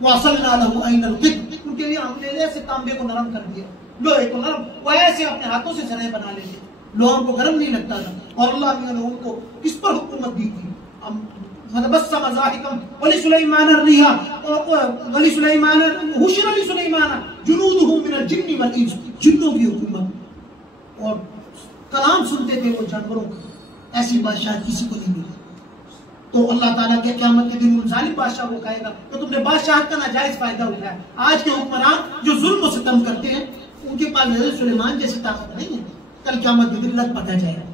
وَأَصَلْنَا لَهُ عَيْنَ الْقِطْ، ان کے لیے ہم نے ایسے تانبے کو نرم کر دیا، لوہے کو نرم، وہ ایسے اپنے ہاتھوں سے زرے بنا لیتے، لوہوں کو گرم نہیں لگتا تھا. اور اللہ نے ان کو کس پر حکومت دی تھی؟ فَتَبَسَّمَ ضَاحِكًا وَلِسُلَيْمَانَ الرِّيحَ وَلِسُلَيْمَانَ وَحُشِرَ لِسُلَيْمَانَ جُنُودُهُ مِنَ الْجِنِّ وَالْإِنسِ، جنوں کی حکومت، اور کلام سنتے تھے وہ جانوروں کا. ایسی بادشاہ کسی کو نہیں ملی. تو اللہ تعالیٰ کے قیامت کے دن ان ظالم بادشاہ کو کہے گا کہ تم نے بادشاہت کا ناجائز فائدہ اٹھایا. آج کے حکمران جو ظلم و ستم کرتے ہیں ان کے پاس حضرت سلیمان جیسی طاقت نہیں ہے. کل قیامت کے دن لگ پتہ جائے گا.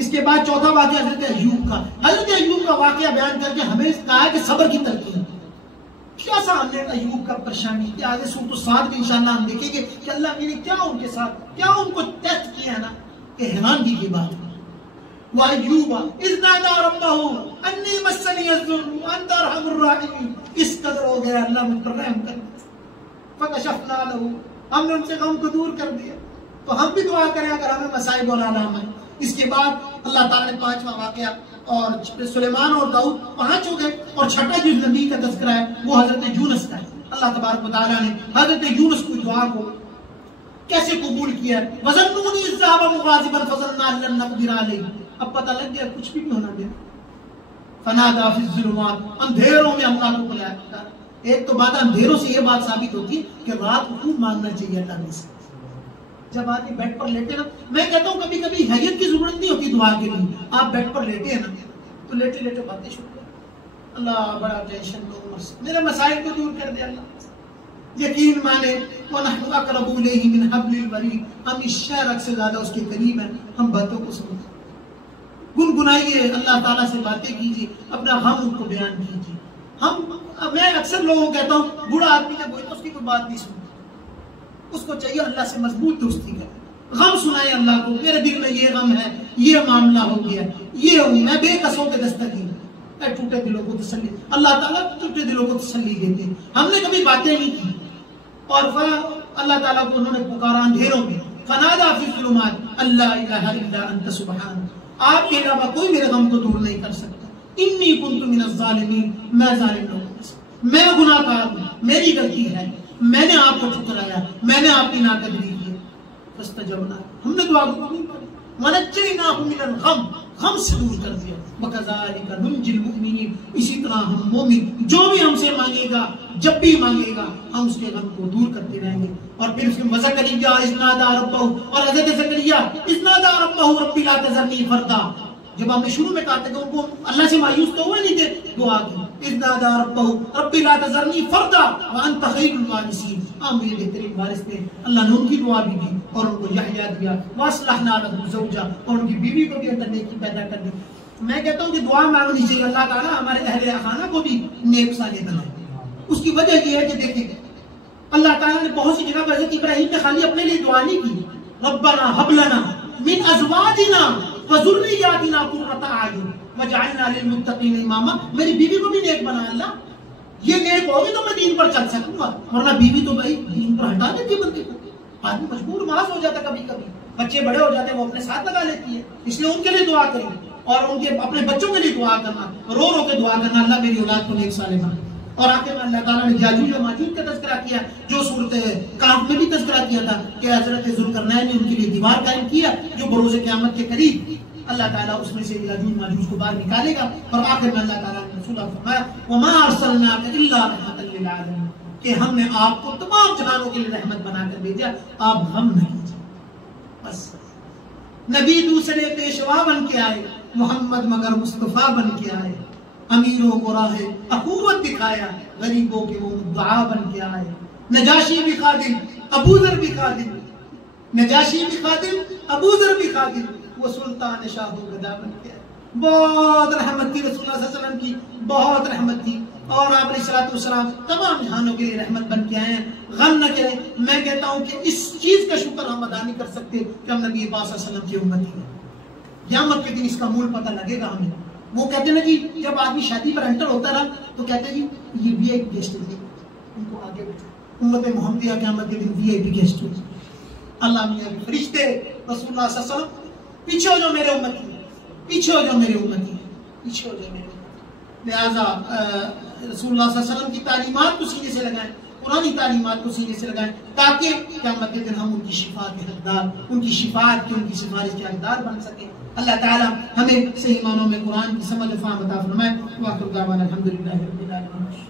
اس کے بعد چوتھا واقعہ حضرت ایوب کا. حضرت ایوب کا واقعہ بیان کر کے ہمیں کہا کہ صبر کی تلقین. کیا سا ہم نے ایوب کا پریشانی کہ آگے سورۃ الصاد میں انشاءاللہ ہم دیکھیں گے کہ اللہ نے کیا ان کے ساتھ کیا ان کو ٹیسٹ کیا نا کہ حیرانگی کی بات. وَأَيُّوبَ إِذْ نَادَىٰ رَبَّهُ أَنِّي مَسَّنِيَ الضُّرُّ وَأَنتَ أَرْحَمُ الرَّاحِمِينَ. اس قدر ہو گیا اللہ مجھ پر رحم کر. فَكَشَفْنَا لَهُ، ہم نے ان سے غم کو دور کر دیا. تو ہم بھی دعا کریں اگر ہمیں مصائب اور آلام ہیں. اس کے بعد اللہ تعالیٰ نے 5واں واقعہ اور سلیمان اور داؤد 5 ہو گئے. اور چھٹا جو نبی کا تذکرہ ہے وہ حضرت یونس کا ہے. اللہ تبارک و تعالیٰ نے حضرت یونس کی دعا کو کیسے قبول کیا. وَظَنُّونِي إِذْ ذَهَبَ مُغَاضِبًا فَظَنَّا أَن لَّن نَّقْدِرَ عَلَيْهِ، اب پتہ لگ گیا کچھ بھی نہیں ہونا دیا. فنادى في الظلمات، اندھیروں میں اللہ کو بلایا. ایک تو بات اندھیروں سے یہ بات ثابت ہوتی ہے کہ رات کو خوب مانگنا چاہیے اللہ میں سے. جب آدمی بیڈ پر لیٹے نا، میں کہتا ہوں کبھی کبھی حیت کی ضرورت نہیں ہوتی دعا کے لیے. آپ بیڈ پر لیٹے ہیں نا تو لیٹے لیٹے باتیں شروع کریں. اللہ بڑا ٹینشن لو، میرے مسائل کو دور کر دے اللہ. یقین مانے وَنَحْنُ أَقْرَبُ إِلَيْهِ مِنْ حَبْلِ الْوَرِيدِ، ہم اس شہرک سے زیادہ اس کے قریب ہیں. ہم باتوں کو سنتے گنگنائیے، اللہ تعالیٰ سے باتیں کیجیے، اپنا غم ان کو بیان کیجیے. میں اکثر لوگوں کو کہتا ہوں بوڑھا آدمی جب ہوئے تو اس کی کوئی بات نہیں سنتا، اس کو چاہیے اللہ سے مضبوط دوستی کرے. غم سنائے اللہ کو، میرے دل میں یہ غم ہے، یہ معاملہ ہو گیا، یہ ہوں میں بے قصوں کے دستگیر. اے ٹوٹے دلوں کو تسلی، اللہ تعالیٰ ٹوٹے دلوں کو تسلی دیتے ہیں. ہم نے کبھی باتیں نہیں کی. اور اللہ تعالیٰ کو انہوں نے پکارا اندھیروں میں. فنادى في الظلمات ان لا اله الا انت سبحانك، آپ کے علاوہ کوئی میرے غم کو دور نہیں کر سکتا. انی کنت من الظالمین، میں ظالم لوگوں میں سے، میں گناہ کار ہوں، میری غلطی ہے، میں نے آپ کو ٹھکرایا، میں نے آپ کی ناقدری کی. فاستجبنا، ہم نے دعا کو قبول کر. ونجیناہ من الغم، غم سے دور کر دیا. وکذالک ننجی المؤمنین، اسی طرح ہم مومن جو بھی ہم سے مانگے گا، جب بھی مانگے گا، ہم اس کے غم کو دور کرتے رہیں گے. اور پھر اس میں زکریا اذ نادى ربہ، اور حضرت زکریا اذ نادى ربہ ربی لا تذرنی فردا. جب ہم نے شروع میں کہا تھا کہ ان کو اللہ سے مایوس تو ہوئے نہیں تھے، دعا کی اذ نادى ربہ ربی لا تذرنی فردا وانت خیر الوارثین، ہم یہ بہترین وارث تھے. اللہ نے ان کی دعا بھی دی اور ان کو یحییٰ دیا. واصلحنا له زوجا، اور ان کی بیوی کو بھی اندر نیکی پیدا کر دی. میں کہتا ہوں کہ دعا مانگنی چاہیے اللہ تعالیٰ ہمارے اہل خانہ کو بھی نیک صالح بنائے، اس کی وجہ یہ ہے کہ دیکھیں اللہ تعالیٰ نے بہت سی جگہ پر حضرت ابراہیم نے خالی اپنے لیے دعا نہیں کی، ربنا حب لنا من ازواجنا وذریاتنا قرۃ اعین وجعلنا للمتقین اماما، میری بیوی کو بھی نیک بنا اللہ، یہ نیک ہوگی تو میں دین پر چل سکوں گا، ورنہ بیوی تو بھائی دین پر ہٹا دیتی ہے بندے کو، آدمی مجبور معاذ ہو جاتا کبھی کبھی، بچے بڑے ہو جاتے ہیں وہ اپنے ساتھ لگا لیتی ہے، اس لیے ان کے لیے دعا کریں اور ان کے اپنے بچوں کے لیے دعا کرنا، رو رو کے دعا کرنا اللہ میری اولاد کو نیک صالح بنا۔ اور آخر میں اللہ تعالیٰ نے یاجوج و ماجوج کا تذکرہ کیا، جو صورت کہف میں بھی تذکرہ کیا تھا کہ حضرت ذوالقرنین نے ان کے لیے دیوار قائم کیا جو بروز قیامت کے قریب اللہ تعالیٰ اس میں سے یاجوج ماجوج کو باہر نکالے گا۔ اور آخر میں اللہ تعالیٰ نے رسول اللہ فرمایا وما ارسلناک الا رحمۃ للعالمین، کہ ہم نے آپ کو تمام جہانوں کے لیے رحمت بنا کر بھیجا، آپ غم نہ کیجیے۔ بس نبی دوسرے پیشوا بن کے آئے، محمد مگر مصطفیٰ بن کے آئے، امیروں کو راہ اخوت دکھایا، غریبوں کے وہ مدعا بن کے آئے، نجاشی بھی خادم ابو ذر بھی خادم، نجاشی بھی خادم ابو ذر بھی خادم، وہ سلطان شاہ و گدا بن کے آئے۔ بہت رحمت تھی رسول اللہ صلی اللہ علیہ وسلم کی، بہت رحمت تھی، اور آپ علیہ السلام تمام جہانوں کے لیے رحمت بن کے آئے ہیں۔ غم نہ کریں، میں کہتا ہوں کہ اس چیز کا شکر ہم ادا نہیں کر سکتے کہ ہم نبی پاک صلی اللہ علیہ وسلم کی امتی ہیں۔ قیامت کے دن اس کا مول پتہ لگے گا ہمیں۔ وہ کہتے ہیں نا جی جب آدمی شادی پر انٹر ہوتا رہا تو کہتے ہیں جی یہ وی آئی پی گیسٹ ہے، ان کو آگے بٹھو۔ امت محمدیہ قیامت کے دن وی آئی پی گیسٹ ہوگی، اللہ میاں کے فرشتے رسول اللہ صلی اللہ علیہ وسلم پیچھے ہو جو میرے امتی ہیں، پیچھے ہو جو میرے امتی ہیں، پیچھے ہو جو میرے امتی۔ لہٰذا رسول اللہ صلی اللہ علیہ وسلم کی تعلیمات کو سینے سے لگائیں، قرآنی تعلیمات کو سینے سے لگائیں، تاکہ قیامت کے دن ہم ان کی شفاعت کے حقدار، ان کی شفاعت کے، ان کی سفارش کے حقدار بن سکیں۔ اللہ تعالیٰ ہمیں صحیح معنوں میں قرآن کی سمجھ و فہم عطا فرمائے۔ وآخر دعوانا الحمدللہ رب العالمین۔